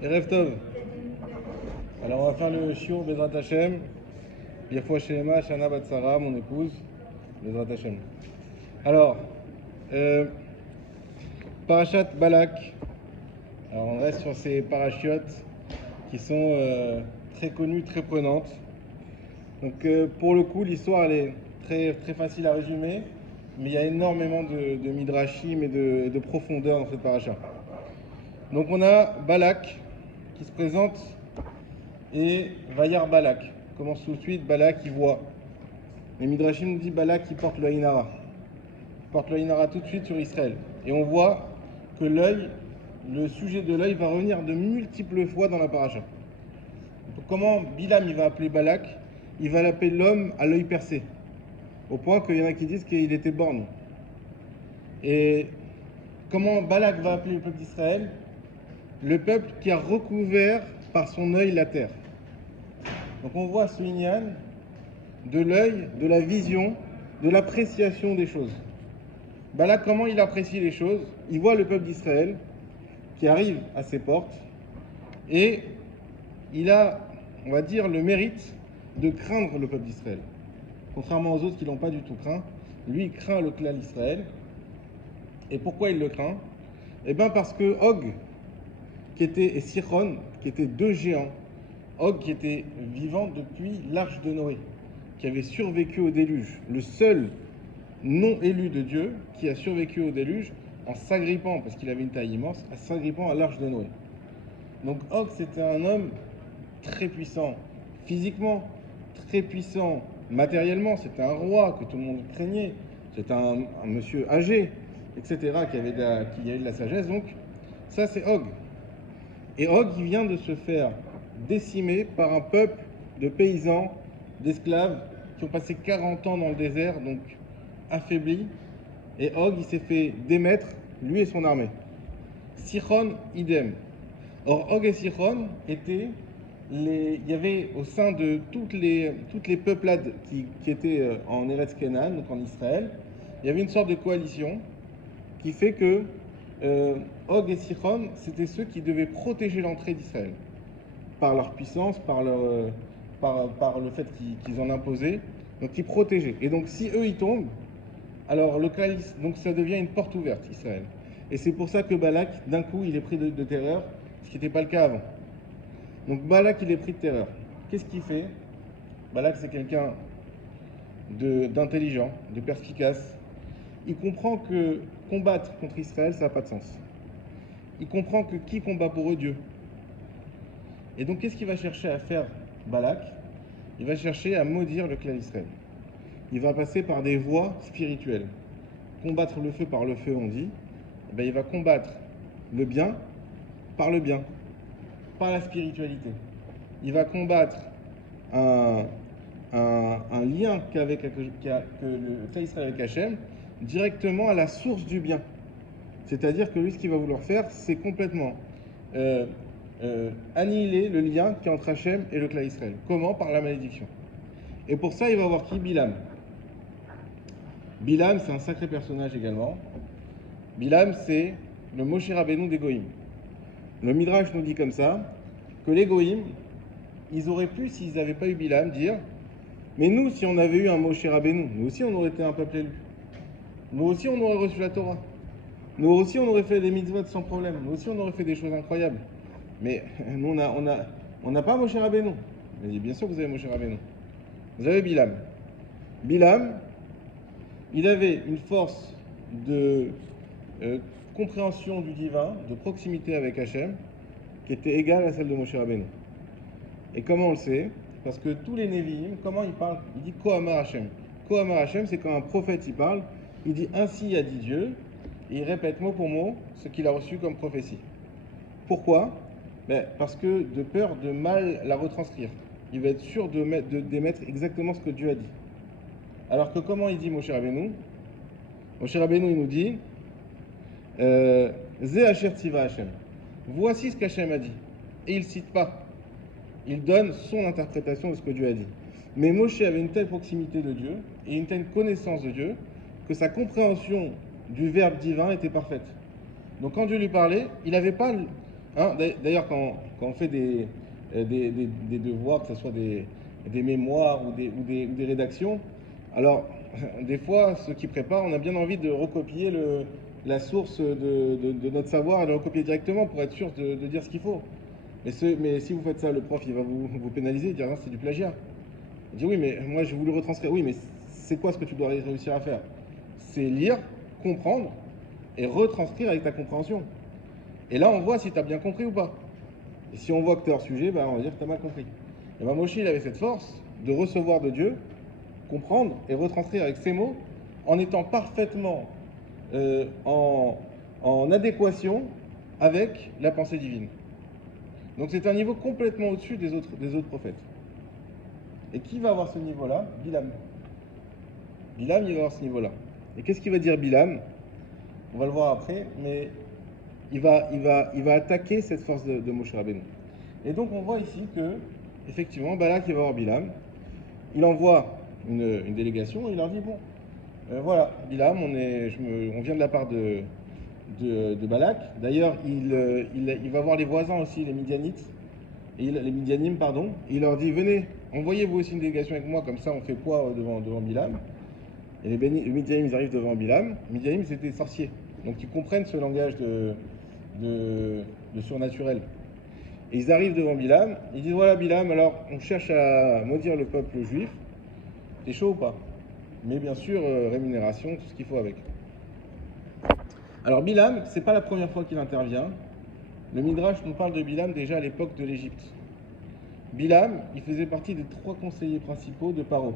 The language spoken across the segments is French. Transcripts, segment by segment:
Erev Tov. Alors on va faire le shiur Bezrat Hashem. Yafua Shelema, Shana Batsara, mon épouse. Bezrat Hashem. Alors, Parashat Balak. Alors on reste sur ces parachutes qui sont très connues, très prenantes. Donc pour le coup, l'histoire elle est très, très facile à résumer, mais il y a énormément de midrashim et de profondeur dans cette paracha. Donc on a Balak qui se présente et Vayar Balak. Commence tout de suite, Balak il voit. Les midrashim nous dit Balak il porte le Inara. Il porte le Inara tout de suite sur Israël. Et on voit que l'œil, le sujet de l'œil va revenir de multiples fois dans la paracha. Donc, comment Bilam il va appeler Balak? Il va l'appeler l'homme à l'œil percé. Au point qu'il y en a qui disent qu'il était borgne. Et comment Balak va appeler le peuple d'Israël? Le peuple qui a recouvert par son œil la terre. Donc on voit ce minyan de l'œil, de la vision, de l'appréciation des choses. Balak, comment il apprécie les choses? Il voit le peuple d'Israël qui arrive à ses portes et il a, on va dire, le mérite de craindre le peuple d'Israël. Contrairement aux autres qui ne l'ont pas du tout craint, lui il craint le clan d'Israël. Et pourquoi il le craint? Eh bien parce que Og et Sichon, qui étaient deux géants, Og qui était vivant depuis l'arche de Noé, qui avait survécu au déluge, le seul non élu de Dieu qui a survécu au déluge en s'agrippant, parce qu'il avait une taille immense, en s'agrippant à l'arche de Noé. Donc Og c'était un homme très puissant physiquement, très puissant matériellement, c'était un roi que tout le monde craignait, c'était un monsieur âgé, etc., qui avait de la sagesse. Donc ça c'est Og. Et Og il vient de se faire décimé par un peuple de paysans, d'esclaves qui ont passé 40 ans dans le désert, donc affaiblis. Et Og, il s'est fait démettre, lui et son armée. Sichon, idem. Or, Og et Sichon étaient il y avait au sein de toutes les peuplades qui étaient en Eretz Kenan, donc en Israël, il y avait une sorte de coalition qui fait que Og et Sichon, c'était ceux qui devaient protéger l'entrée d'Israël par leur puissance, par le fait qu'ils en imposaient, donc ils protégeaient. Et donc si eux ils tombent, alors donc ça devient une porte ouverte, Israël. Et c'est pour ça que Balak, d'un coup, il est pris de terreur, ce qui n'était pas le cas avant. Donc Balak, il est pris de terreur. Qu'est-ce qu'il fait? Balak, c'est quelqu'un d'intelligent, de perspicace. Il comprend que combattre contre Israël, ça n'a pas de sens. Il comprend que qui combat pour eux? Dieu. Et donc, qu'est-ce qu'il va chercher à faire, Balak? Il va chercher à maudire le clan d'Israël. Il va passer par des voies spirituelles. Combattre le feu par le feu, on dit. Eh bien, il va combattre le bien, par la spiritualité. Il va combattre un lien que le clan d'Israël avec Hachem directement à la source du bien. C'est-à-dire que lui, ce qu'il va vouloir faire, c'est complètement annihiler le lien qui est entre Hachem et le clan Israël. Comment? Par la malédiction. Et pour ça, il va voir qui? Bilam. Bilam, c'est un sacré personnage également. Bilam, c'est le Moshe Rabbeinu des Goïm. Le Midrash nous dit comme ça, que les Goïm, ils auraient pu, s'ils n'avaient pas eu Bilam, dire « Mais nous, si on avait eu un Moshe Rabbeinu, nous aussi on aurait été un peuple élu. Nous aussi on aurait reçu la Torah. Nous aussi on aurait fait des mitzvot sans problème. Nous aussi on aurait fait des choses incroyables. Mais nous on n'a pas Moshe Rabbeinu. » Il dit « Bien sûr que vous avez Moshe Rabbeinu. Vous avez Bilam. Bilam, il avait une force de compréhension du divin, de proximité avec Hachem, qui était égale à celle de Moshe Rabbeinu. Et comment on le sait? Parce que tous les Nevi'im, comment ils parlent? Il dit Kohamar Hachem. Kohamar Hachem, c'est quand un prophète il parle, il dit ainsi a dit Dieu, et il répète mot pour mot ce qu'il a reçu comme prophétie. Pourquoi? Parce que de peur de mal la retranscrire. Il va être sûr d'émettre exactement ce que Dieu a dit. Alors que comment il dit Moshe Rabbeinu? Moshe Rabbeinu, il nous dit Ze Asher Tziva Hashem. Voici ce qu'Hachem a dit. Et il ne cite pas. Il donne son interprétation de ce que Dieu a dit. Mais Moshe avait une telle proximité de Dieu et une telle connaissance de Dieu que sa compréhension du verbe divin était parfaite. Donc quand Dieu lui parlait, il n'avait pas Hein, d'ailleurs, quand on fait des devoirs, que ce soit des mémoires ou des rédactions, alors des fois, ceux qui préparent, on a bien envie de recopier la source de notre savoir et de le recopier directement pour être sûr de dire ce qu'il faut. Mais si vous faites ça, le prof, il va vous pénaliser, il dira non, c'est du plagiat. Il dit oui, mais moi je voulais retranscrire. Oui, mais c'est quoi ce que tu dois réussir à faire? C'est lire, comprendre et retranscrire avec ta compréhension. Et là, on voit si tu as bien compris ou pas. Et si on voit que tu es hors sujet, ben, on va dire que tu as mal compris. Et ben, Moshe, il avait cette force de recevoir de Dieu, comprendre et retranscrire avec ses mots en étant parfaitement en adéquation avec la pensée divine. Donc c'est un niveau complètement au-dessus des autres prophètes. Et qui va avoir ce niveau-là? Bilam. Bilam, il va avoir ce niveau-là. Et qu'est-ce qu'il va dire Bilam? On va le voir après, mais il va attaquer cette force de Moshe Rabbeinu. Et donc on voit ici que, effectivement, Balak il va voir Bilam, il envoie une délégation et il leur dit, bon, voilà, Bilam, on vient de la part de Balak. D'ailleurs, il va voir les voisins aussi, les Midianites, les Midianim, pardon, et il leur dit, venez, envoyez-vous aussi une délégation avec moi, comme ça on fait quoi devant Bilam. Et les Midianim, ils arrivent devant Bilam. Les Midianim, c'était des sorciers, donc ils comprennent ce langage de surnaturel. Et ils arrivent devant Bilam, ils disent, voilà Bilam, alors on cherche à maudire le peuple juif, t'es chaud ou pas? Mais bien sûr, rémunération, tout ce qu'il faut avec. Alors Bilam, c'est pas la première fois qu'il intervient. Le Midrash nous parle de Bilam déjà à l'époque de l'Égypte. Bilam, il faisait partie des 3 conseillers principaux de Paro.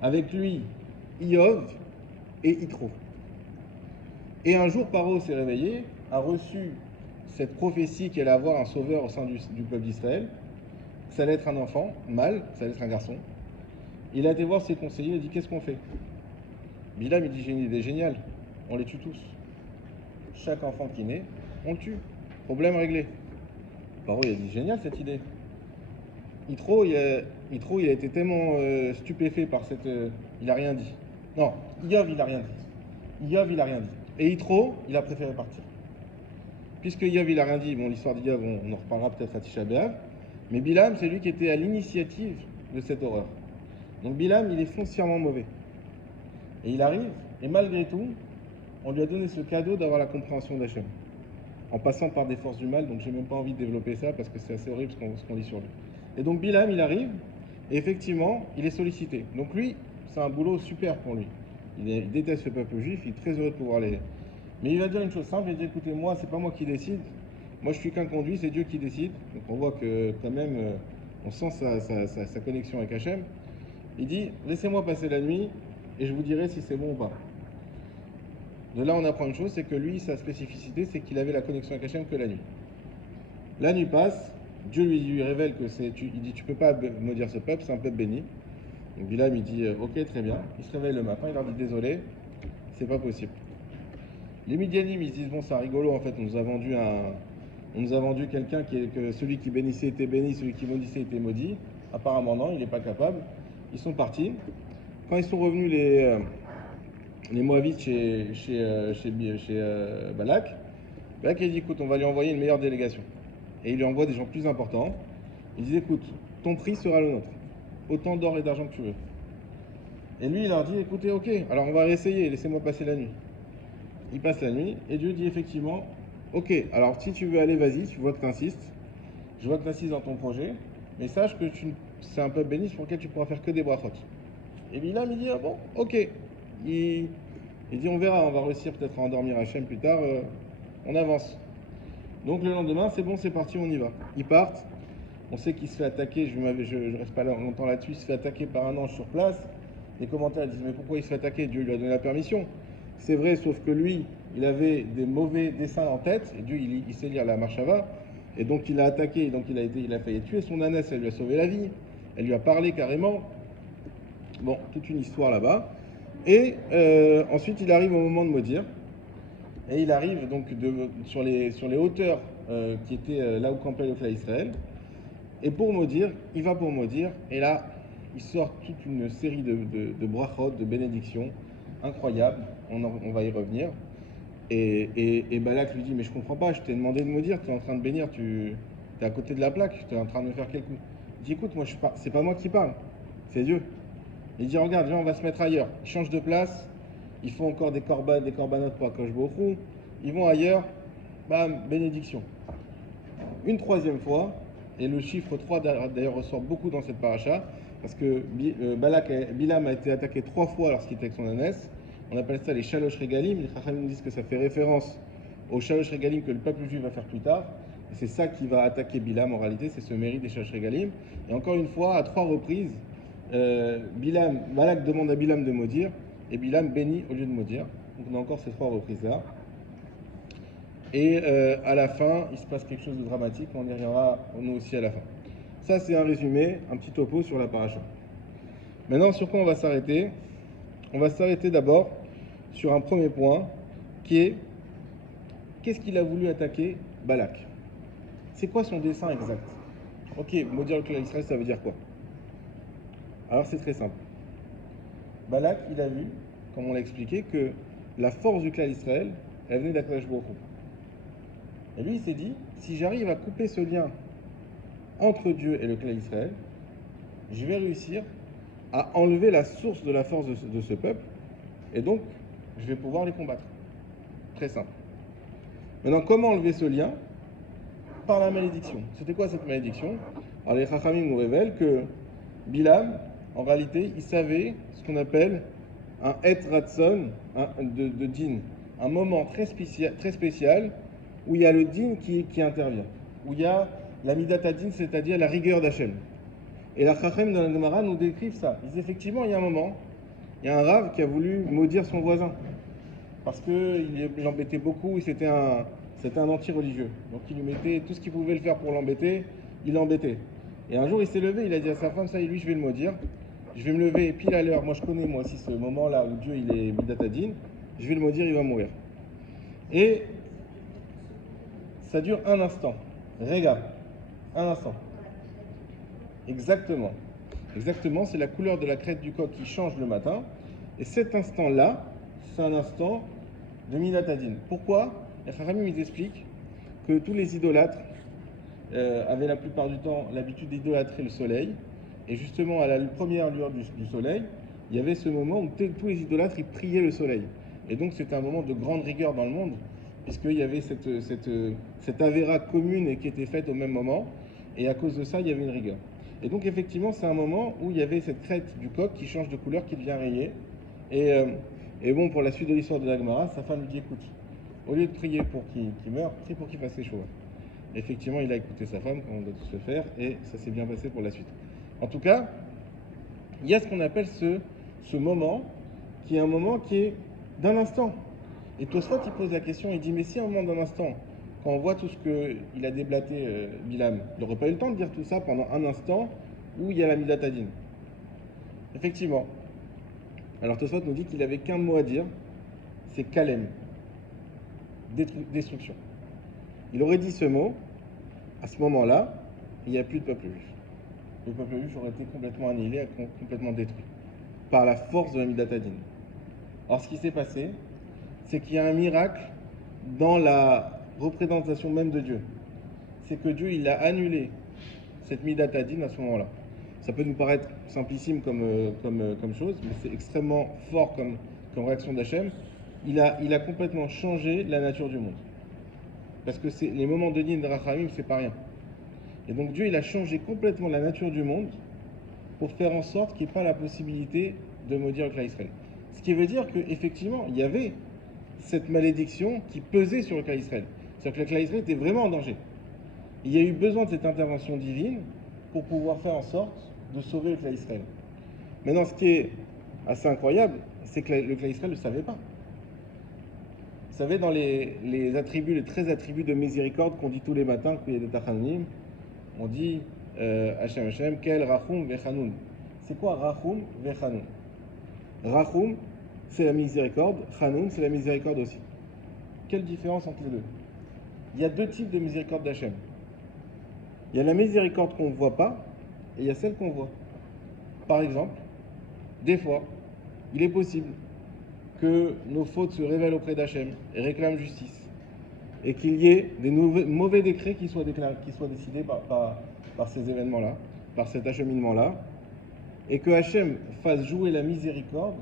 Avec lui, Iov et Yitro. Et un jour, Paro s'est réveillé, a reçu cette prophétie qu'il allait avoir un sauveur au sein du peuple d'Israël. Ça allait être un enfant, mâle, ça allait être un garçon. Il a été voir ses conseillers, il a dit, qu'est-ce qu'on fait? Bilam, il dit, j'ai une idée géniale, on les tue tous. Chaque enfant qui naît, on le tue. Problème réglé. Paro, il a dit, génial cette idée. Yitro, il a été tellement stupéfait par cette... il a rien dit. Non, Iov, il a rien dit. Iov, il a rien dit. Et Yitro, il a préféré partir. Puisque Iov, il a rien dit, bon, l'histoire d'Iov, on en reparlera peut-être à Tisha B'Av, mais Bilam, c'est lui qui était à l'initiative de cette horreur. Donc Bilam, il est foncièrement mauvais. Et il arrive, et malgré tout, on lui a donné ce cadeau d'avoir la compréhension d'Hachem. En passant par des forces du mal, donc j'ai même pas envie de développer ça parce que c'est assez horrible ce qu'on lit sur lui. Et donc Bilam, il arrive, et effectivement, il est sollicité. Donc lui, c'est un boulot super pour lui. Il déteste le peuple juif, il est très heureux de pouvoir l'aider. Mais il va dire une chose simple, il va dire, écoutez, moi, c'est pas moi qui décide, moi je suis qu'un conduit, c'est Dieu qui décide. Donc on voit que quand même, on sent sa connexion avec Hachem. Il dit, laissez-moi passer la nuit, et je vous dirai si c'est bon ou pas. De là, on apprend une chose, c'est que lui, sa spécificité, c'est qu'il avait la connexion avec Hachem que la nuit. La nuit passe, Dieu lui révèle que il dit, tu peux pas maudire ce peuple, c'est un peuple béni. Donc Bilam, il dit, ok, très bien. Il se réveille le matin, il leur dit, désolé, c'est pas possible. Les Midianim, ils se disent, bon, c'est rigolo, en fait, on nous a vendu quelqu'un que celui qui bénissait était béni, celui qui maudissait était maudit. Apparemment, non, il n'est pas capable. Ils sont partis. Quand ils sont revenus, les Moabites chez Balak, Balak a dit, écoute, on va lui envoyer une meilleure délégation. Et il lui envoie des gens plus importants. Il dit, écoute, ton prix sera le nôtre. Autant d'or et d'argent que tu veux. Et lui, il leur dit, écoutez, ok, alors on va essayer, laissez-moi passer la nuit. Il passe la nuit, et Dieu dit effectivement, ok, alors si tu veux aller, vas-y, tu vois que tu insistes. Je vois que tu insistes dans ton projet, mais sache que c'est un peuple béni pour lequel tu pourras faire que des brachot. Et Bilam, il dit, ah bon, ok. Il dit, on verra, on va réussir peut-être à endormir Hachem plus tard, on avance. Donc le lendemain, c'est bon, c'est parti, on y va. Ils partent, on sait qu'il se fait attaquer, je reste pas longtemps là-dessus, il se fait attaquer par un ange sur place. Les commentaires disent, mais pourquoi il se fait attaquer? Dieu lui a donné la permission. C'est vrai, sauf que lui, il avait des mauvais desseins en tête, et Dieu, il sait lire la Marshava, et donc il a attaqué, et donc il a failli tuer son ânesse, elle lui a sauvé la vie, elle lui a parlé carrément. Bon, toute une histoire là-bas. Et ensuite, il arrive au moment de maudire. Et il arrive donc sur les hauteurs qui étaient là où campait le clan Israël. Et pour maudire, il va pour maudire. Et là, il sort toute une série de brachot, de bénédictions incroyables. On va y revenir. Et Balak lui dit, mais je comprends pas, je t'ai demandé de maudire, tu es en train de bénir, tu es à côté de la plaque, tu es en train de me faire quel coup? Il dit, écoute, moi, c'est pas moi qui parle, c'est Dieu. Il dit, regarde, viens, on va se mettre ailleurs. Ils changent de place, ils font encore des corbanotes pour Akash Borou, ils vont ailleurs, bam, bénédiction. Une troisième fois, et le chiffre 3 d'ailleurs ressort beaucoup dans cette paracha, parce que Bilam a été attaqué 3 fois lorsqu'il était avec son ânesse. On appelle ça les Shalosh Regalim. Les Chachamim nous disent que ça fait référence aux Shalosh Regalim que le peuple juif va faire plus tard. Et c'est ça qui va attaquer Bilam en réalité, c'est ce mérite des Shalosh Regalim. Et encore une fois, à 3 reprises, Balak demande à Bilam de maudire, et Bilam bénit au lieu de maudire. Donc on a encore ces 3 reprises-là. Et à la fin, il se passe quelque chose de dramatique, on y reviendra nous aussi à la fin. Ça, c'est un résumé, un petit topo sur la paracha. Maintenant, sur quoi on va s'arrêter? On va s'arrêter d'abord sur un premier point, qui est qu'est-ce qu'il a voulu attaquer Balak? C'est quoi son dessein exact? Ok, maudire le clan d'Israël, ça veut dire quoi? Alors, c'est très simple. Balak, il a vu, comme on l'a expliqué, que la force du clan d'Israël, elle venait d'Akadosh Baruch Hu. Et lui, il s'est dit, si j'arrive à couper ce lien entre Dieu et le clan d'Israël, je vais réussir à enlever la source de la force de ce peuple, et donc, je vais pouvoir les combattre. Très simple. Maintenant, comment enlever ce lien? Par la malédiction. C'était quoi cette malédiction? Alors, les Chachamim nous révèlent que Bilam, en réalité, il savait ce qu'on appelle un Et Ratson de din, un moment très spécial où il y a le din qui intervient, où il y a la midat din, c'est-à-dire la rigueur d'Hachem. Et la Chachem dans la Gemara nous décrivent ça. Ils disent effectivement, il y a un moment, il y a un rave qui a voulu maudire son voisin, parce qu'il l'embêtait beaucoup et c'était un anti-religieux. Donc il lui mettait tout ce qu'il pouvait le faire pour l'embêter, il l'embêtait. Et un jour il s'est levé, il a dit à sa femme, ça y est, lui je vais le maudire, je vais me lever pile à l'heure, moi je connais moi aussi ce moment-là où Dieu il est midatadine, je vais le maudire, il va mourir. Et ça dure un instant. Regarde, un instant. Exactement. Exactement, c'est la couleur de la crête du coq qui change le matin. Et cet instant-là, c'est un instant de midatadine. Pourquoi? Les Chachamim ils expliquent que tous les idolâtres avaient la plupart du temps l'habitude d'idolâtrer le soleil. Et justement, à la première lueur du soleil, il y avait ce moment où tous les idolâtres ils priaient le soleil. Et donc c'était un moment de grande rigueur dans le monde, puisqu'il y avait cette avéra commune qui était faite au même moment. Et à cause de ça, il y avait une rigueur. Et donc effectivement, c'est un moment où il y avait cette crête du coq qui change de couleur, qui devient rayée. Et bon, pour la suite de l'histoire de la Gemara, sa femme lui dit, écoute, au lieu de prier pour qu'il meure, prie pour qu'il fasse les choses. Effectivement, il a écouté sa femme, comme on doit tous le faire, et ça s'est bien passé pour la suite. En tout cas, il y a ce qu'on appelle ce moment, qui est un moment qui est d'un instant. Et Tosfot, il pose la question, il dit, mais si un moment d'un instant, quand on voit tout ce qu'il a déblaté Bilam, il n'aurait pas eu le temps de dire tout ça pendant un instant où il y a la midatadine. Effectivement. Alors Tosfot nous dit qu'il n'avait qu'un mot à dire, c'est Kalem, destruction. Il aurait dit ce mot, à ce moment-là, il n'y a plus de peuple juif. Le peuple juif aurait été complètement annihilé, complètement détruit, par la force de la midatadine. Alors ce qui s'est passé, c'est qu'il y a un miracle dans la représentation même de Dieu. C'est que Dieu, il a annulé cette midatadine à ce moment-là. Ça peut nous paraître simplissime comme chose, mais c'est extrêmement fort comme réaction d'Hachem. Il a complètement changé la nature du monde. Parce que les moments de din de Rachamim, c'est pas rien. Et donc Dieu, il a changé complètement la nature du monde pour faire en sorte qu'il n'y ait pas la possibilité de maudire le clan Israël. Ce qui veut dire qu'effectivement, il y avait cette malédiction qui pesait sur le clan Israël. C'est-à-dire que le clan Israël était vraiment en danger. Il y a eu besoin de cette intervention divine pour pouvoir faire en sorte de sauver le clan Israël. Maintenant, ce qui est assez incroyable, c'est que le clan Israël ne le savait pas. Vous savez, dans les attributs, les 13 attributs de miséricorde qu'on dit tous les matins, qu'il y a des Tachanim, on dit Hachem Hachem, Kel Rachum Vechanoun. C'est quoi Rachum Vechanoun? Rachum, c'est la miséricorde, Chanoun, c'est la miséricorde aussi. Quelle différence entre les deux? Il y a deux types de miséricorde d'Hachem. Il y a la miséricorde qu'on ne voit pas, et il y a celle qu'on voit. Par exemple, des fois, il est possible, que nos fautes se révèlent auprès d'Hachem et réclament justice. Et qu'il y ait des mauvais décrets qui soient décidés par ces événements-là, par cet acheminement-là, et que Hachem fasse jouer la miséricorde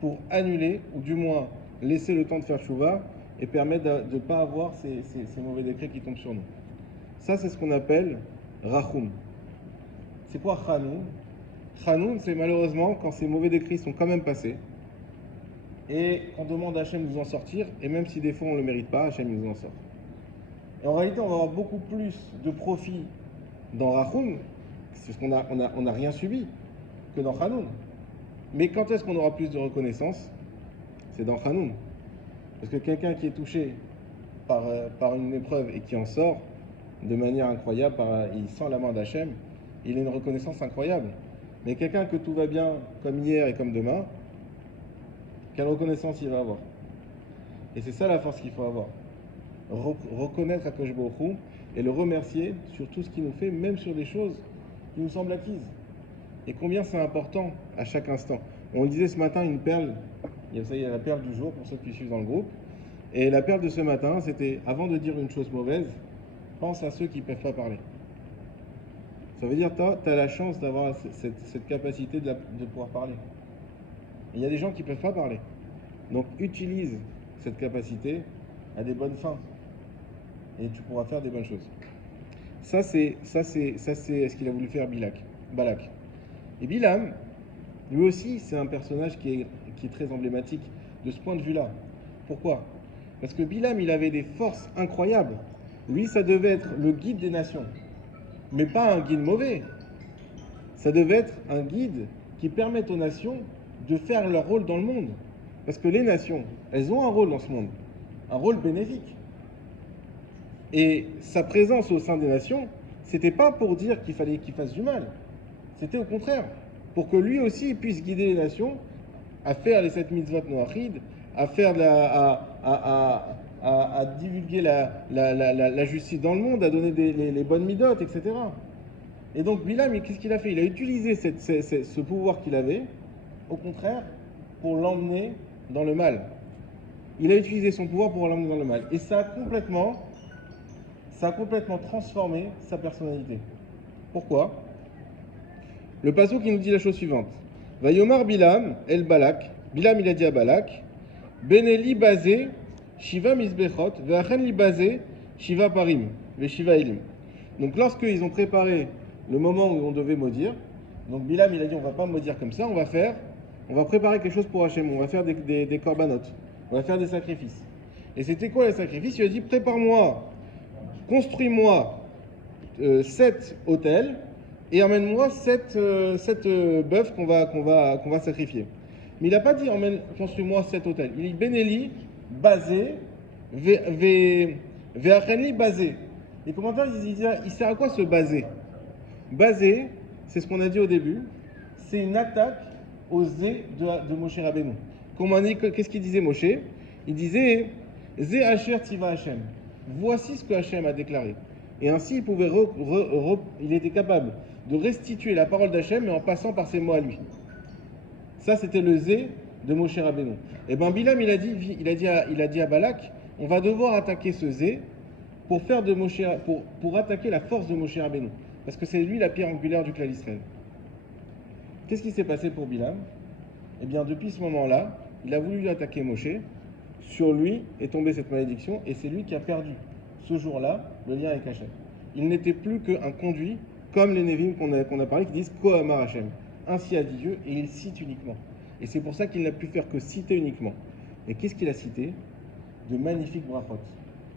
pour annuler, ou du moins laisser le temps de faire chouva, et permettre de ne pas avoir ces mauvais décrets qui tombent sur nous. Ça, c'est ce qu'on appelle Rachum. C'est quoi Chanoun? Chanoun, c'est malheureusement quand ces mauvais décrets sont quand même passés, et qu'on demande à Hachem de nous en sortir, et même si des fois on ne le mérite pas, Hachem nous en sort. Et en réalité, on va avoir beaucoup plus de profit dans Rachum, c'est parce qu'on n'a rien subi, que dans Chanoun. Mais quand est-ce qu'on aura plus de reconnaissance? C'est dans Chanoun. Parce que quelqu'un qui est touché par une épreuve et qui en sort de manière incroyable, il sent la main d'Hachem, il a une reconnaissance incroyable. Mais quelqu'un que tout va bien, comme hier et comme demain, quelle reconnaissance il va avoir? Et c'est ça la force qu'il faut avoir. Reconnaître Akadosh Baruch Hu et le remercier sur tout ce qu'il nous fait, même sur des choses qui nous semblent acquises. Et combien c'est important à chaque instant. On disait ce matin une perle, il y a la perle du jour pour ceux qui suivent dans le groupe. Et la perle de ce matin, c'était avant de dire une chose mauvaise, pense à ceux qui ne peuvent pas parler. Ça veut dire que tu as la chance d'avoir cette capacité de pouvoir parler. Et il y a des gens qui ne peuvent pas parler. Donc utilise cette capacité à des bonnes fins. Et tu pourras faire des bonnes choses. Ça c'est ce qu'il a voulu faire Balak. Et Bilam, lui aussi, c'est un personnage qui est très emblématique de ce point de vue-là. Pourquoi? Parce que Bilam, il avait des forces incroyables. Lui, ça devait être le guide des nations. Mais pas un guide mauvais. Ça devait être un guide qui permette aux nations de faire leur rôle dans le monde. Parce que les nations, elles ont un rôle dans ce monde. Un rôle bénéfique. Et sa présence au sein des nations, c'était pas pour dire qu'il fallait qu'il fasse du mal. C'était au contraire, pour que lui aussi puisse guider les nations à faire les 7 mitzvot noachid, à faire à divulguer la justice dans le monde, à donner les bonnes midotes, etc. Et donc Bilam, qu'est-ce qu'il a fait? Il a utilisé ce pouvoir qu'il avait, au contraire, pour l'emmener dans le mal. Il a utilisé son pouvoir pour l'emmener dans le mal. Et ça a complètement transformé sa personnalité. Pourquoi? Le pasuk qui nous dit la chose suivante. Vayomar Bilam el Balak. Bilam il a dit à Balak, Beneli basé Shiva misbechot, ve'achen li basé Shiva parim, ve Shiva elim. Donc lorsqu'ils ont préparé le moment où on devait maudire, donc Bilam il a dit on va pas maudire comme ça, on va préparer quelque chose pour Hachem, on va faire des corbanotes, on va faire des sacrifices. Et c'était quoi les sacrifices? Il a dit prépare-moi, construis-moi 7 autels et emmène-moi 7 bœufs qu'on va sacrifier. Mais il n'a pas dit construis-moi 7 autels. Il dit Beneli, basé, Ve'achenli, basé. Les commentaires, il sert à quoi ce basé? Basé, c'est ce qu'on a dit au début, c'est une attaque aux zé de Moshe Rabbeinu. Qu'est-ce qu'il disait Moshe? Il disait Zé Asher Tiva Hashem. Voici ce que Hashem a déclaré. Et ainsi, il était capable de restituer la parole d'Hachem, mais en passant par ses mots à lui. Ça, c'était le zé de Moshe Rabbeinu. Et bien, Bilam, il a dit à Balak, on va devoir attaquer ce zé pour attaquer la force de Moshe Rabbeinu. Parce que c'est lui la pierre angulaire du clan d'Israël. Qu'est-ce qui s'est passé pour Bilam? Eh bien, depuis ce moment-là, il a voulu attaquer Moshe. Sur lui est tombée cette malédiction, et c'est lui qui a perdu, ce jour-là, le lien avec Hachem. Il n'était plus qu'un conduit, comme les Névim qu'on a parlé, qui disent Kohamar Hachem. Ainsi a dit Dieu, et il cite uniquement. Et c'est pour ça qu'il n'a pu faire que citer uniquement. Et qu'est-ce qu'il a cité? De magnifiques brachot.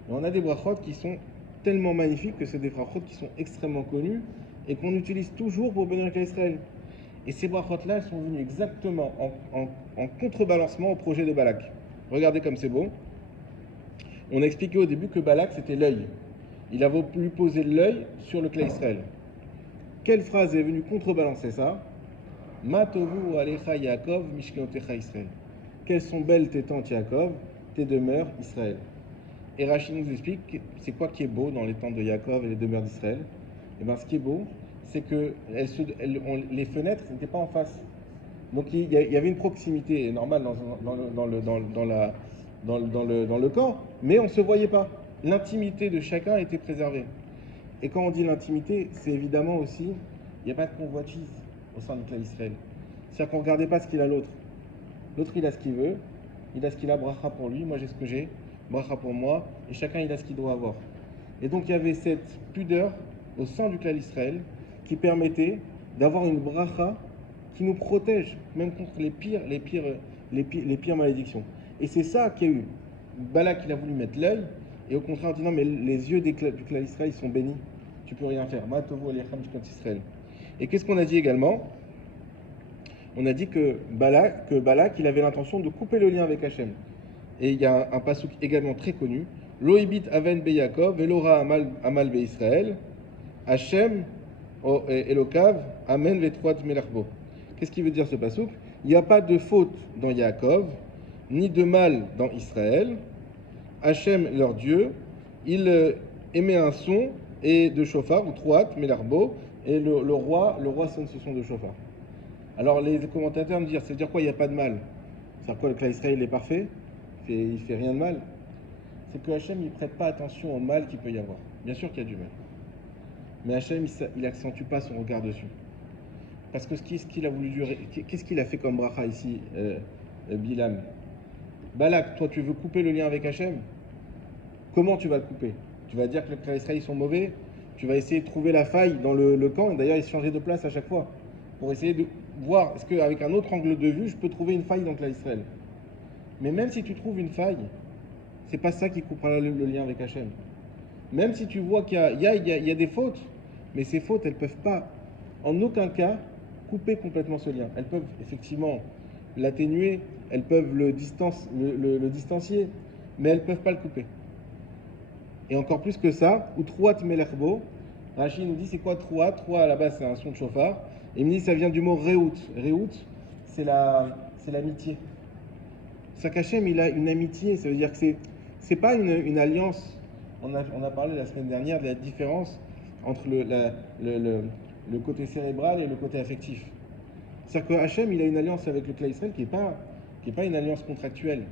Et on a des brachot qui sont tellement magnifiques que c'est des brachot qui sont extrêmement connus et qu'on utilise toujours pour bénir Israël. Et ces brachot-là, elles sont venues exactement en contrebalancement au projet de Balak. Regardez comme c'est beau. On a expliqué au début que Balak, c'était l'œil. Il a voulu poser l'œil sur le clan Israël. Quelle phrase est venue contrebalancer ça? Ma tovu alecha Yaakov mishkeotecha Israël. Quelles sont belles tes tentes Yaakov, tes demeures Israël. Et Rachid nous explique c'est quoi qui est beau dans les tentes de Yaakov et les demeures d'Israël. Et bien ce qui est beau, c'est que les fenêtres n'étaient pas en face. Donc il y avait une proximité normale dans le camp, mais on ne se voyait pas. L'intimité de chacun était préservée. Et quand on dit l'intimité, c'est évidemment aussi, il n'y a pas de convoitise au sein du clan Israël. C'est-à-dire qu'on ne regardait pas ce qu'il a l'autre. L'autre, il a ce qu'il veut, il a ce qu'il a, bracha pour lui, moi j'ai ce que j'ai, bracha pour moi, et chacun il a ce qu'il doit avoir. Et donc il y avait cette pudeur au sein du clan Israël qui permettait d'avoir une bracha qui nous protège, même contre les pires malédictions. Et c'est ça qu'il y a eu. Balak, il a voulu mettre l'œil, et au contraire, on dit non, mais les yeux du clan Israël, ils sont bénis. Tu peux rien faire. Matovo alechem du clan Israël. Et qu'est-ce qu'on a dit également? On a dit que Balak, il avait l'intention de couper le lien avec Hachem. Et il y a un passouk également très connu. Loibit aven be Yaakov, velora amal be Israël, Hachem Elokav, amen vetroat melarbo. Qu'est-ce qui veut dire ce passouk? Il n'y a pas de faute dans Yaakov, ni de mal dans Israël. Hachem, leur Dieu, il émet un son et de chauffard, ou troat, melarbo, et le roi sonne ce son de chauffard. Alors les commentateurs me disent, c'est dire quoi, il n'y a pas de mal? C'est-à-dire quoi, le clan Israël est parfait? Il fait rien de mal? C'est que Hachem, il ne prête pas attention au mal qu'il peut y avoir. Bien sûr qu'il y a du mal. Mais Hachem, il accentue pas son regard dessus. Parce que qu'est-ce qu'il a fait comme bracha ici, Bilam? Balak, toi tu veux couper le lien avec Hachem? Comment tu vas le couper? Tu vas dire que les clan Israël ils sont mauvais? Tu vas essayer de trouver la faille dans le camp, et d'ailleurs ils se changeaient de place à chaque fois, pour essayer de voir, est-ce qu'avec un autre angle de vue, je peux trouver une faille dans le clan Israël? Mais même si tu trouves une faille, c'est pas ça qui coupera le lien avec Hachem. Même si tu vois qu'il y a des fautes, mais ces fautes, elles ne peuvent pas, en aucun cas, couper complètement ce lien. Elles peuvent effectivement l'atténuer, elles peuvent le distancier, mais elles ne peuvent pas le couper. Et encore plus que ça, ou Trouat Melerbo, Rachid nous dit c'est quoi Trouat? Trouat à la base c'est un son de chauffard, et il me dit ça vient du mot Rehout. Rehout, c'est l'amitié. Sakachem, il a une amitié, ça veut dire que c'est pas une alliance. On a parlé la semaine dernière de la différence entre le côté cérébral et le côté affectif. C'est-à-dire que Hachem, il a une alliance avec le clan Israël qui est pas une alliance contractuelle.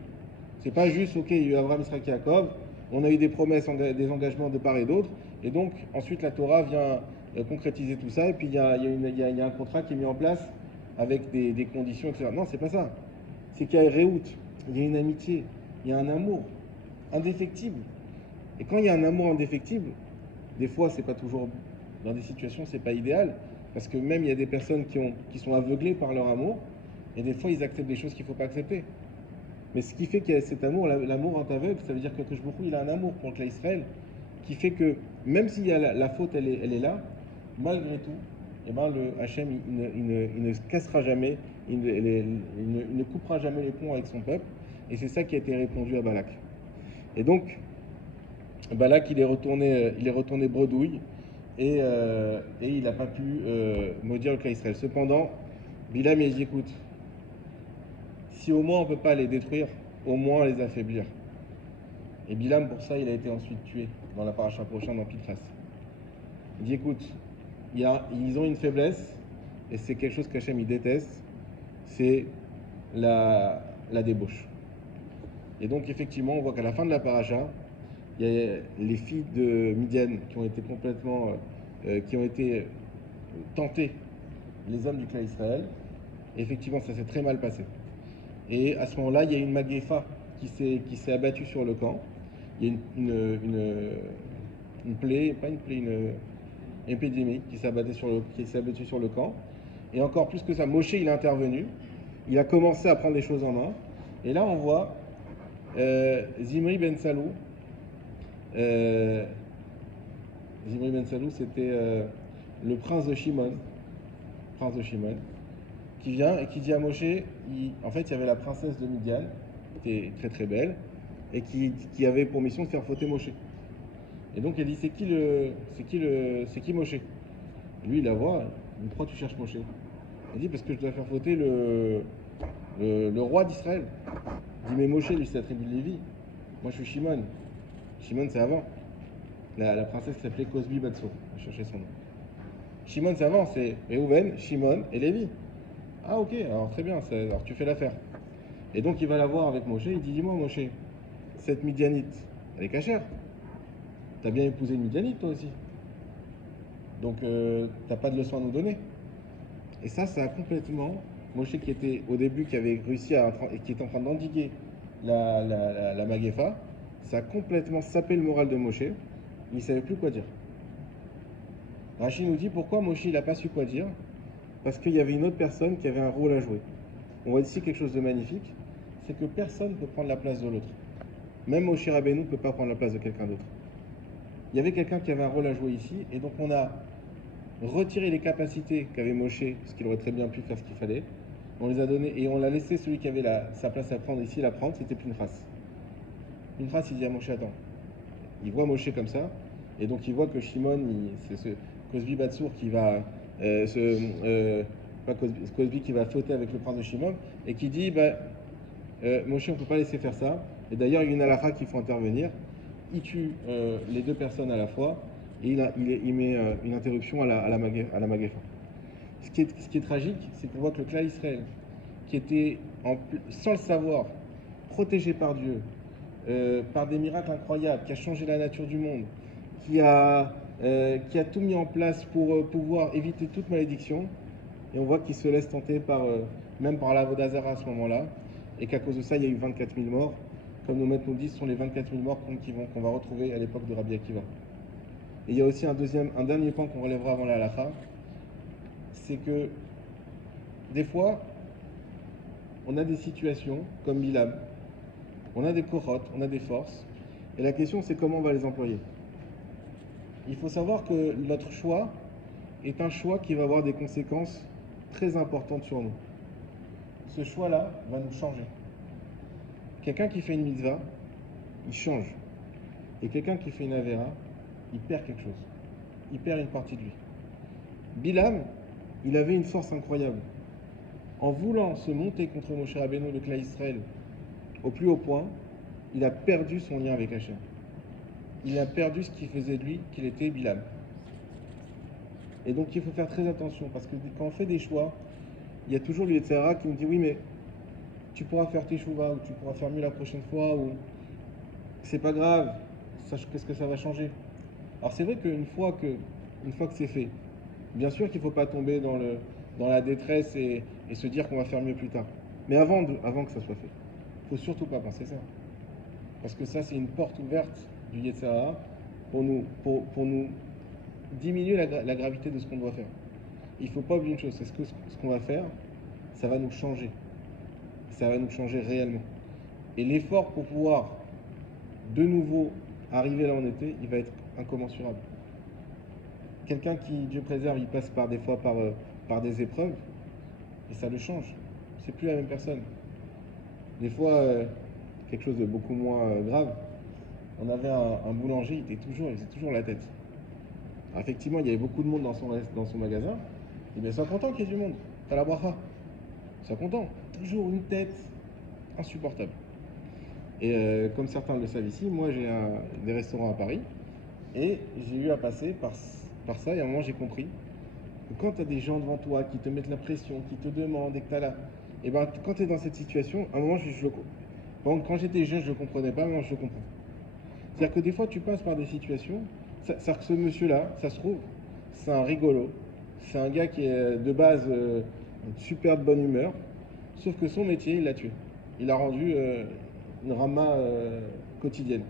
C'est pas juste, ok, il y a eu Abraham, Israël, Yaakov, on a eu des promesses, des engagements de part et d'autre, et donc ensuite la Torah vient concrétiser tout ça, et puis il y a un contrat qui est mis en place avec des conditions, etc. Non, c'est pas ça. C'est qu'il y a Rehout, il y a une amitié, il y a un amour indéfectible. Et quand il y a un amour indéfectible, des fois, c'est pas toujours, dans des situations, c'est pas idéal, parce que même il y a des personnes qui sont aveuglées par leur amour, et des fois, ils acceptent des choses qu'il ne faut pas accepter. Mais ce qui fait qu'il y a cet amour, l'amour en aveugle, ça veut dire que beaucoup, il a un amour pour le clan Israël, qui fait que, même s'il y a la faute, elle est là, malgré tout, eh ben, le Hachem, il ne cassera jamais, il ne coupera jamais les ponts avec son peuple, et c'est ça qui a été répondu à Balak. Et donc, Balak, il est retourné bredouille, et il n'a pas pu maudire le clan Israël. Cependant, Bilam, il dit, écoute, si au moins on ne peut pas les détruire, au moins les affaiblir. Et Bilam, pour ça, il a été ensuite tué dans la paracha prochaine dans Pinchas. Il dit, écoute, ils ont une faiblesse, et c'est quelque chose qu'Hachem il déteste, c'est la débauche. Et donc, effectivement, on voit qu'à la fin de la paracha, il y a les filles de Midian qui ont été qui ont été tentées, les hommes du clan Israël. Et effectivement, ça s'est très mal passé. Et à ce moment-là, il y a une magéfa qui s'est abattue sur le camp. Il y a une plaie, pas une plaie, une épidémie qui s'est abattue sur le camp. Et encore plus que ça, Moshe, il est intervenu. Il a commencé à prendre les choses en main. Et là, on voit Zimri ben Salou. Zimri ben Salou, c'était le prince de Shimon, qui vient et qui dit à Moshe, en fait, il y avait la princesse de Midian, qui était très très belle, et qui avait pour mission de faire fauter Moshe. Et donc, elle dit, c'est qui Moshe? Et lui, il la voit, il dit, pourquoi tu cherches Moshe? Il dit, parce que je dois faire fauter le roi d'Israël. Il dit, mais Moshe, lui, c'est la tribu de Lévi. Moi, je suis Shimon. Shimon, c'est avant. La princesse qui s'appelait Cosbi Batso. Je cherchais son nom. Shimon, c'est avant, c'est Reuven, Shimon et Lévi. Ah ok, alors très bien, alors tu fais l'affaire. Et donc il va la voir avec Moshe, il dit, dis-moi Moshe, cette Midianite, elle est cachère. T'as bien épousé une Midianite toi aussi. Donc t'as pas de leçon à nous donner. Et ça a complètement, Moshe qui était au début, qui avait réussi et qui était en train d'endiguer la Maguefa, ça a complètement sapé le moral de Moshe. Il ne savait plus quoi dire. Rachid nous dit pourquoi Moshe il n'a pas su quoi dire. Parce qu'il y avait une autre personne qui avait un rôle à jouer. On voit ici quelque chose de magnifique, c'est que personne ne peut prendre la place de l'autre. Même Moshe Rabbeinu ne peut pas prendre la place de quelqu'un d'autre. Il y avait quelqu'un qui avait un rôle à jouer ici, et donc on a retiré les capacités qu'avait Moshe, parce qu'il aurait très bien pu faire ce qu'il fallait. On les a données, et on l'a laissé celui qui avait sa place à prendre ici, la prendre, c'était Pinchas. Pinchas, il dit à Moshe, attends. Il voit Moshe comme ça, et donc il voit que Shimon, c'est ce Cosby Batsour qui va... pas Cosby qui va fauter avec le prince de Shimon, et qui dit, Moshe, on ne peut pas laisser faire ça. Et d'ailleurs, il y a une halakha qu'il faut intervenir. Il tue les deux personnes à la fois, et il met une interruption à la Maguefa. Ce qui est tragique, c'est qu'on voit que le clan Israël, qui était, sans le savoir, protégé par Dieu, par des miracles incroyables, qui a changé la nature du monde, qui a tout mis en place pour pouvoir éviter toute malédiction, et on voit qu'il se laisse tenter même par la Vodazara à ce moment-là, et qu'à cause de ça, il y a eu 24 000 morts. Comme nos maîtres nous disent, ce sont les 24 000 morts qu'on va retrouver à l'époque de Rabbi Akiva. Et il y a aussi un dernier point qu'on relèvera avant la halakha, c'est que des fois, on a des situations comme Bilam, on a des korotes, on a des forces, et la question c'est comment on va les employer. Il faut savoir que notre choix est un choix qui va avoir des conséquences très importantes sur nous. Ce choix-là va nous changer. Quelqu'un qui fait une mitzvah, il change. Et quelqu'un qui fait une avéra, il perd quelque chose. Il perd une partie de lui. Bilam, il avait une force incroyable. En voulant se monter contre Moshe Rabbeinu, le clan Israël, au plus haut point, il a perdu son lien avec Hachem. Il a perdu ce qui faisait de lui qu'il était Bilam. Et donc il faut faire très attention, parce que quand on fait des choix, il y a toujours le Yetzirah qui me dit oui, mais tu pourras faire tes chouvas, ou tu pourras faire mieux la prochaine fois, ou c'est pas grave, qu'est-ce que ça va changer? Alors c'est vrai qu'une fois que c'est fait, bien sûr qu'il ne faut pas tomber dans la détresse et se dire qu'on va faire mieux plus tard. Mais avant que ça soit fait, il ne faut surtout pas penser ça. Parce que ça, c'est une porte ouverte du Yetzirah pour nous diminuer la gravité de ce qu'on doit faire. Il ne faut pas oublier une chose, c'est que ce qu'on va faire, ça va nous changer. Ça va nous changer réellement. Et l'effort pour pouvoir de nouveau arriver là où on était, il va être incommensurable. Quelqu'un qui, Dieu préserve, il passe des fois par des épreuves, et ça le change. C'est plus la même personne. Des fois, quelque chose de beaucoup moins grave, on avait un boulanger, il faisait toujours la tête. Alors, effectivement, il y avait beaucoup de monde dans son magasin, et bien sois content qu'il y ait du monde, t'as la bracha. Sois content, toujours une tête insupportable. Et comme certains le savent ici, moi j'ai des restaurants à Paris, et j'ai eu à passer par ça, et à un moment j'ai compris que quand tu as des gens devant toi qui te mettent la pression, qui te demandent, et que tu as là, et ben quand tu es dans cette situation, à un moment quand j'étais jeune je ne le comprenais pas, maintenant je le comprends. C'est-à-dire que des fois tu passes par des situations, que ce monsieur-là, ça se trouve, c'est un rigolo, c'est un gars qui est de base super de bonne humeur, sauf que son métier il l'a tué. Il a rendu une rama quotidienne.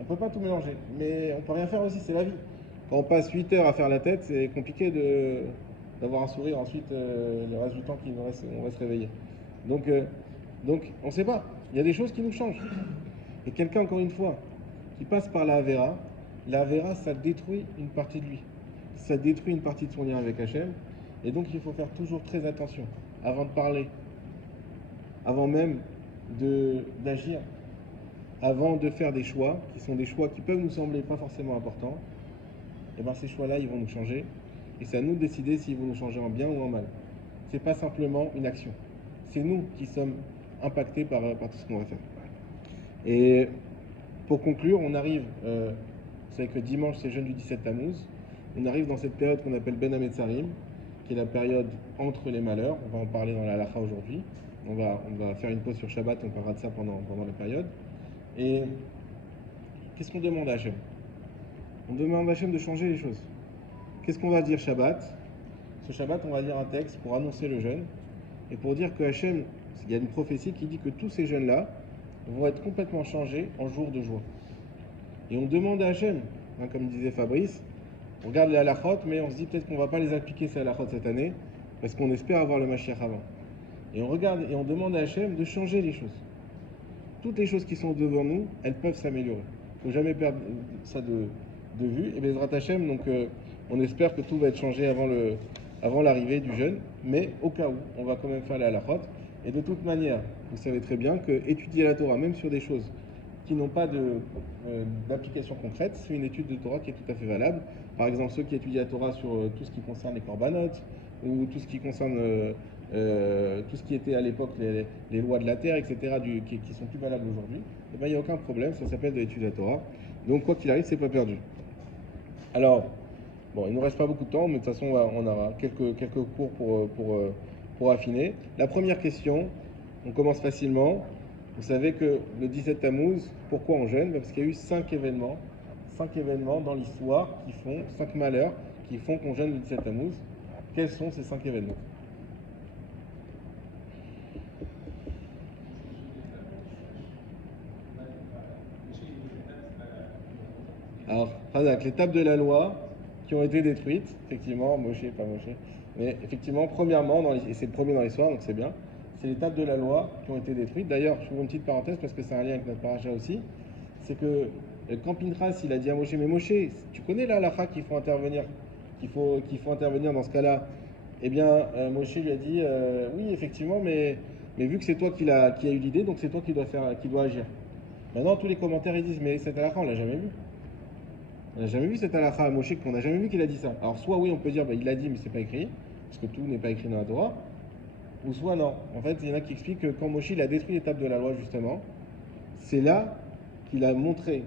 On ne peut pas tout mélanger, mais on peut rien faire aussi, c'est la vie. Quand on passe 8 heures à faire la tête, c'est compliqué d'avoir un sourire ensuite le reste du temps on va se réveiller. Donc on ne sait pas. Il y a des choses qui nous changent. Et quelqu'un, encore une fois, qui passe par la Avera, ça détruit une partie de lui. Ça détruit une partie de son lien avec Hachem. Et donc il faut faire toujours très attention avant de parler, avant même d'agir, avant de faire des choix, qui sont des choix qui peuvent nous sembler pas forcément importants. Et bien ces choix-là, ils vont nous changer. Et c'est à nous de décider s'ils vont nous changer en bien ou en mal. C'est pas simplement une action. C'est nous qui sommes impactés par tout ce qu'on va faire. Et pour conclure, on arrive, vous savez que dimanche c'est jeûne du 17 Tammuz, on arrive dans cette période qu'on appelle Ben Hametzarim, qui est la période entre les malheurs. On va en parler dans la halakha aujourd'hui. On va faire une pause sur Shabbat, on parlera de ça pendant la période. Et qu'est-ce qu'on demande à Hachem? On demande à Hachem de changer les choses. Qu'est-ce qu'on va dire Shabbat? Ce Shabbat, on va lire un texte pour annoncer le jeûne et pour dire que Hachem, il y a une prophétie qui dit que tous ces jeûnes-là vont être complètement changés en jours de joie. Et on demande à Hachem, comme disait Fabrice, on regarde les halachot, mais on se dit peut-être qu'on ne va pas les appliquer ces halachot cette année, parce qu'on espère avoir le Mashiach avant. Et on regarde et on demande à Hachem de changer les choses. Toutes les choses qui sont devant nous, elles peuvent s'améliorer. Il ne faut jamais perdre ça de vue. Et Bezrat Hachem, donc on espère que tout va être changé avant l'arrivée du jeûne, mais au cas où, on va quand même faire les halachot. Et de toute manière, vous savez très bien que étudier la Torah, même sur des choses qui n'ont pas d'application concrète, c'est une étude de Torah qui est tout à fait valable. Par exemple, ceux qui étudient la Torah sur tout ce qui concerne les korbanot, ou tout ce qui concerne tout ce qui était à l'époque les lois de la terre, etc., qui sont plus valables aujourd'hui, eh bien, il n'y a aucun problème, ça s'appelle de l'étude de la Torah. Donc, quoi qu'il arrive, c'est pas perdu. Alors, bon, il ne nous reste pas beaucoup de temps, mais de toute façon, on aura quelques cours pour affiner. La première question, on commence facilement. Vous savez que le 17 Tammuz, pourquoi on jeûne? Parce qu'il y a eu 5 événements dans l'histoire 5 malheurs qui font qu'on jeûne le 17 Tammuz. Quels sont ces 5 événements? Alors, Razak, les tables de la loi qui ont été détruites, effectivement, pas Moshe, mais effectivement, premièrement, et c'est le premier dans l'histoire, donc c'est bien, c'est les tables de la loi qui ont été détruites. D'ailleurs, je ouvre une petite parenthèse parce que c'est un lien avec notre paracha aussi, c'est que quand Pinchas, il a dit à Moshe, mais Moshe, tu connais la halakha qu'il faut intervenir dans ce cas-là? Eh bien, Moshe lui a dit, oui, effectivement, mais vu que c'est toi qui a eu l'idée, donc c'est toi qui dois agir. Maintenant, tous les commentaires, ils disent, mais cette halakha, on l'a jamais vue. On n'a jamais vu cette halakha à Moshe, qu'on n'a jamais vu qu'il a dit ça. Alors, soit oui, on peut dire, il a dit, mais c'est pas écrit, parce que tout n'est pas écrit dans la Torah, ou soit non. En fait, il y en a qui expliquent que quand Moshe il a détruit l'étape de la loi, justement, c'est là qu'il a montré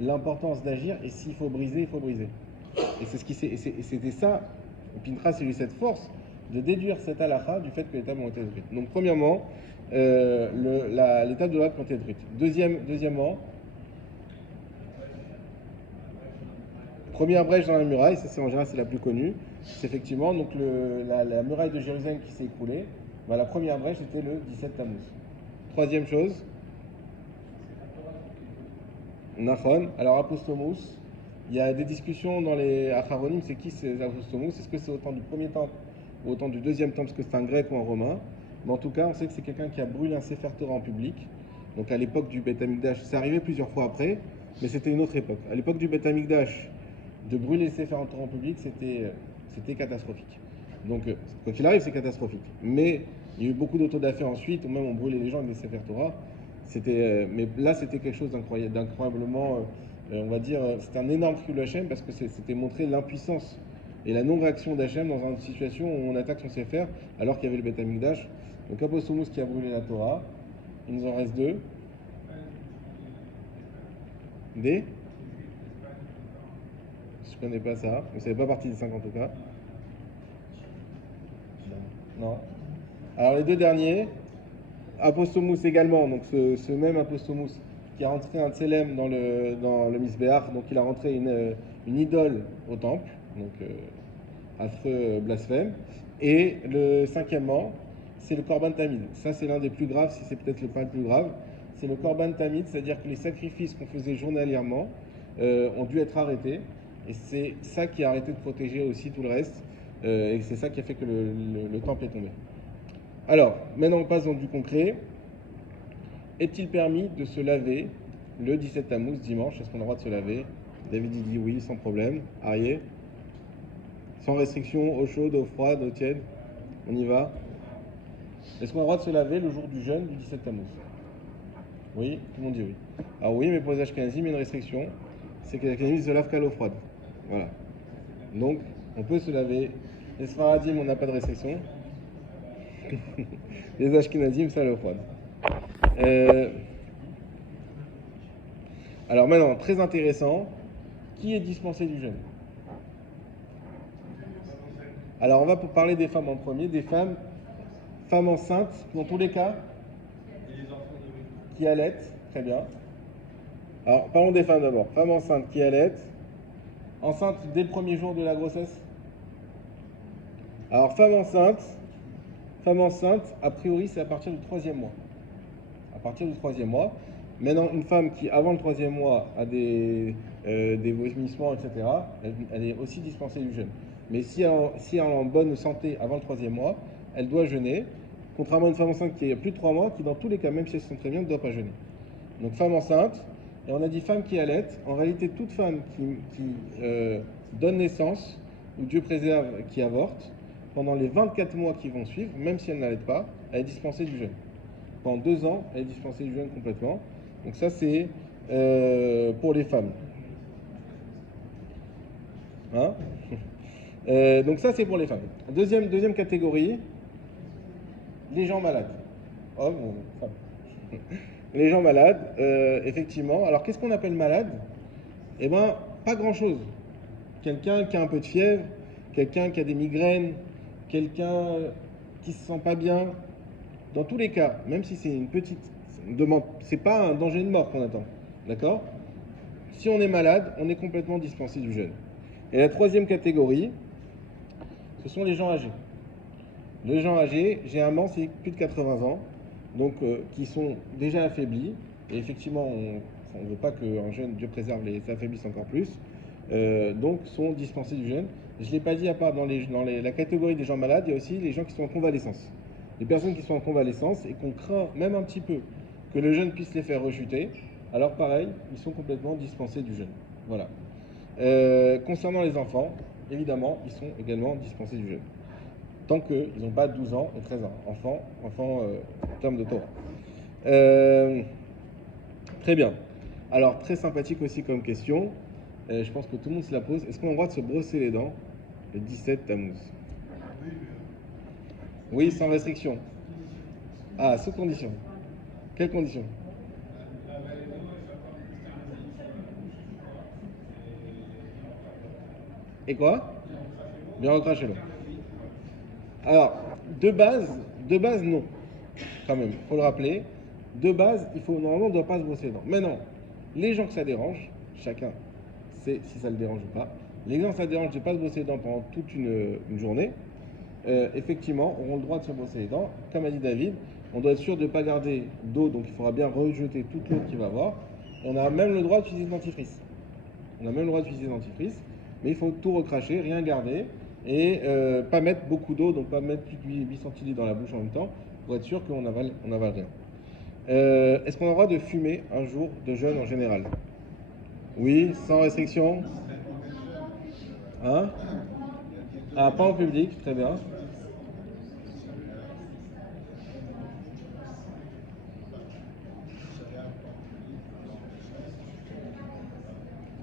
l'importance d'agir, et s'il faut briser, il faut briser. Et c'était ça, Pinchas a eu cette force de déduire cette halakha du fait que les tables ont été détruites. Donc, premièrement, les tables de la loi ont été détruites. Deuxièmement, première brèche dans la muraille, ça c'est en général c'est la plus connue, c'est effectivement donc la muraille de Jérusalem qui s'est écroulée. Ben, la première brèche c'était le 17 Tammuz. Troisième chose, Nachon, alors Apostomos, il y a des discussions dans les Acharonim, c'est qui c'est Apostomos? Est-ce que c'est au temps du premier temple ou au temps du deuxième temple, parce que c'est un grec ou un romain? Mais en tout cas, on sait que c'est quelqu'un qui a brûlé un Sefer Torah en public. Donc à l'époque du Beth Amikdash, c'est arrivé plusieurs fois après, mais c'était une autre époque. À l'époque du Beth Amikdash, de brûler le Sefer Torah en public, c'était catastrophique. Donc, quoi qu'il arrive, c'est catastrophique. Mais il y a eu beaucoup d'autodafés ensuite, ou même on brûlait les gens avec des Sefer Torah. Mais là, c'était quelque chose d'incroyablement, on va dire, c'était un énorme chiyuv Hashem parce que c'était montrer l'impuissance et la non-réaction d'Hachem dans une situation où on attaque son Sefer alors qu'il y avait le Beth Amikdash. Donc, Apostomos qui a brûlé la Torah. Il nous en reste 2. Des Je connais pas ça, mais ça fait pas partie des 5 en tout cas. Non. Alors les 2 derniers, Apostomos également, donc ce même Apostomos qui a rentré un tselem dans le Misbéach, donc il a rentré une idole au temple, donc affreux blasphème. Et le 5e, c'est le Korban Tamid. Ça c'est l'un des plus graves, si c'est peut-être pas le plus grave. C'est le Korban Tamid, c'est-à-dire que les sacrifices qu'on faisait journalièrement ont dû être arrêtés. Et c'est ça qui a arrêté de protéger aussi tout le reste. Et c'est ça qui a fait que le temple est tombé. Alors, maintenant on passe dans du concret. Est-il permis de se laver le 17 Tammuz, dimanche? Est-ce qu'on a le droit de se laver? David dit oui, sans problème. Arié? Sans restriction, eau chaude, eau froide, eau tiède? On y va? Est-ce qu'on a le droit de se laver le jour du jeûne du 17 Tammuz? Oui, tout le monde dit oui. Alors oui, mais pour les Ashkenazim, il y a une restriction. C'est que les Ashkenazim se lavent qu'à l'eau froide. Voilà. Donc, on peut se laver. Les Sfaradim, on n'a pas de restriction. Les Ashkenazim, c'est à l'eau froide. Alors maintenant, très intéressant, qui est dispensé du jeûne? Alors, on va parler des femmes en premier, des femmes enceintes, dans tous les cas, qui allaitent, très bien. Alors, parlons des femmes d'abord. Femmes enceintes qui allaitent, enceintes dès le premier jour de la grossesse. Alors, femme enceinte, a priori, c'est à partir du 3e mois. À partir du 3e mois. Maintenant, une femme qui, avant le 3e mois, a des vomissements, etc., elle est aussi dispensée du jeûne. Mais si elle est en bonne santé avant le 3e mois, elle doit jeûner, contrairement à une femme enceinte qui a plus de 3 mois, qui dans tous les cas, même si elles sont très bien, ne doit pas jeûner. Donc femme enceinte, et on a dit femme qui allait. En réalité, toute femme qui donne naissance, ou Dieu préserve, qui avorte, pendant les 24 mois qui vont suivre, même si elle n'allait pas, elle est dispensée du jeûne. Pendant 2 ans, elle est dispensée du jeûne complètement. Donc ça, c'est pour les femmes. Hein donc ça, c'est pour les femmes. Deuxième catégorie, les gens malades. Hommes ou femmes. Les gens malades, effectivement. Alors, qu'est-ce qu'on appelle malade? Eh bien, pas grand-chose. Quelqu'un qui a un peu de fièvre, quelqu'un qui a des migraines, quelqu'un qui ne se sent pas bien. Dans tous les cas, même si c'est une petite demande, c'est pas un danger de mort qu'on attend. D'accord? Si on est malade, on est complètement dispensé du jeûne. Et la troisième catégorie, ce sont les gens âgés. Les gens âgés, généralement, c'est plus de 80 ans, donc qui sont déjà affaiblis. Et effectivement, on ne veut pas qu'un jeune, Dieu préserve, les affaiblisse encore plus. Donc, sont dispensés du jeûne. Je ne l'ai pas dit, à part dans la catégorie des gens malades, il y a aussi les gens qui sont en convalescence. Les personnes qui sont en convalescence et qu'on craint même un petit peu que le jeûne puisse les faire rechuter, alors pareil, ils sont complètement dispensés du jeûne. Voilà. Concernant les enfants, évidemment, ils sont également dispensés du jeûne. Tant qu'ils n'ont pas 12 ans et 13 ans. Enfants en termes de Torah. Très bien. Alors, très sympathique aussi comme question. Je pense que tout le monde se la pose. Est-ce qu'on a le droit de se brosser les dents le 17 Tammuz? Oui, sans restriction. Ah, sous condition. Quelles conditions? Et quoi? Bien recracher-le. Alors, de base, non. Quand même, il faut le rappeler. De base, normalement, on ne doit pas se brosser les dents. Maintenant, les gens que ça dérange, chacun sait si ça le dérange ou pas. Les gens que ça dérange de ne pas se brosser les dents pendant toute une journée, effectivement, auront le droit de se brosser les dents. Comme a dit David, on doit être sûr de ne pas garder d'eau, donc il faudra bien rejeter toute l'eau qu'il va avoir. Et on a même le droit d'utiliser le dentifrice. Mais il faut tout recracher, rien garder, et pas mettre beaucoup d'eau, donc pas mettre plus de 8 centilitres dans la bouche en même temps, pour être sûr qu'on avale rien. Est-ce qu'on a le droit de fumer un jour de jeûne en général? Oui, sans restriction. Hein? Ah, pas en public, très bien.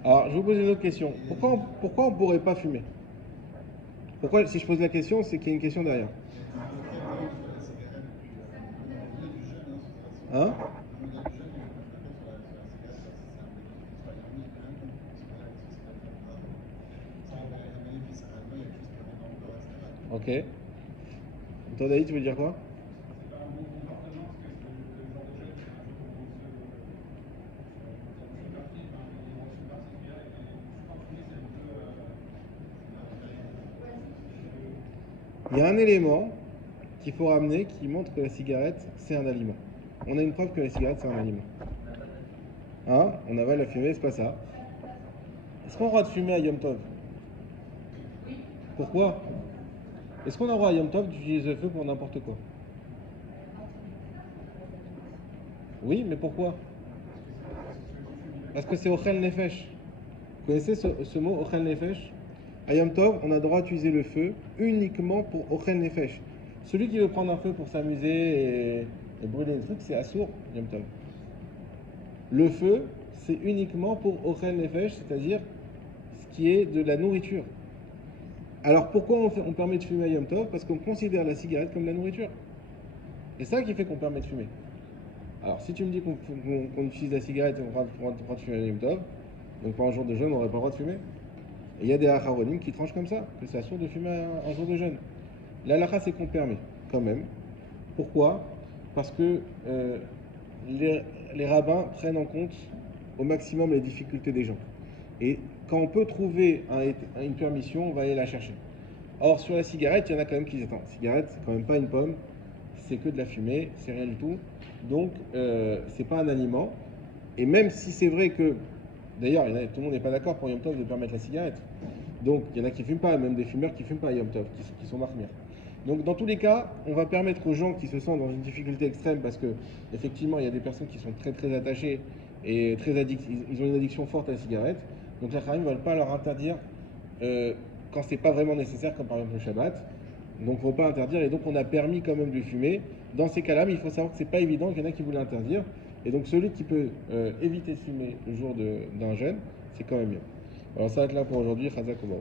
Alors, je vous pose une autre question. Pourquoi on ne pourrait pas fumer? Pourquoi, si je pose la question, c'est qu'il y a une question derrière. Hein? Ok. Toi, David, tu veux dire quoi? Il y a un élément qu'il faut ramener qui montre que la cigarette, c'est un aliment. On a une preuve que la cigarette, c'est un aliment. Hein? On avale la fumée, c'est pas ça. Est-ce qu'on a le droit de fumer à Yom Tov? Pourquoi? Est-ce qu'on a le droit à Yom Tov d'utiliser le feu pour n'importe quoi? Oui, mais pourquoi? Parce que c'est Ochel Nefesh. Vous connaissez ce mot, Ochel Nefesh? À Yom Tov, on a le droit d'utiliser le feu uniquement pour Ochel Nefesh. Celui qui veut prendre un feu pour s'amuser et brûler des trucs, c'est Assour, Yom Tov. Le feu, c'est uniquement pour Ochel Nefesh, c'est-à-dire ce qui est de la nourriture. Alors pourquoi on permet de fumer à Yom Tov? Parce qu'on considère la cigarette comme de la nourriture. C'est ça qui fait qu'on permet de fumer. Alors si tu me dis qu'on utilise la cigarette et on aura le droit de fumer à Yom Tov, donc pour un jour de jeûne, on n'aurait pas le droit de fumer? Et il y a des acharonim qui tranchent comme ça, que c'est assourd de fumer en jour de jeûne. La halakha, c'est qu'on permet, quand même. Pourquoi? Parce que les rabbins prennent en compte au maximum les difficultés des gens. Et quand on peut trouver une permission, on va aller la chercher. Or, sur la cigarette, il y en a quand même qui disent attends, cigarette, c'est quand même pas une pomme, c'est que de la fumée, c'est rien du tout. Donc, c'est pas un aliment. Et même si c'est vrai que, d'ailleurs, tout le monde n'est pas d'accord pour Yom Tov de permettre la cigarette. Donc, il y en a qui ne fument pas, même des fumeurs qui ne fument pas Yom Tov, qui sont mahmir. Donc, dans tous les cas, on va permettre aux gens qui se sentent dans une difficulté extrême, parce que effectivement, il y a des personnes qui sont très très attachées et très addicts, ils ont une addiction forte à la cigarette. Donc, la Kharim ne veulent pas leur interdire quand c'est pas vraiment nécessaire, comme par exemple le Shabbat. Donc, il ne faut pas interdire, et donc on a permis quand même de fumer. Dans ces cas-là, mais il faut savoir que c'est pas évident, qu'il y en a qui voulaient interdire. Et donc, celui qui peut éviter de fumer le jour d'un jeûne, c'est quand même mieux. Alors, ça va être là pour aujourd'hui. Chazak Obaou.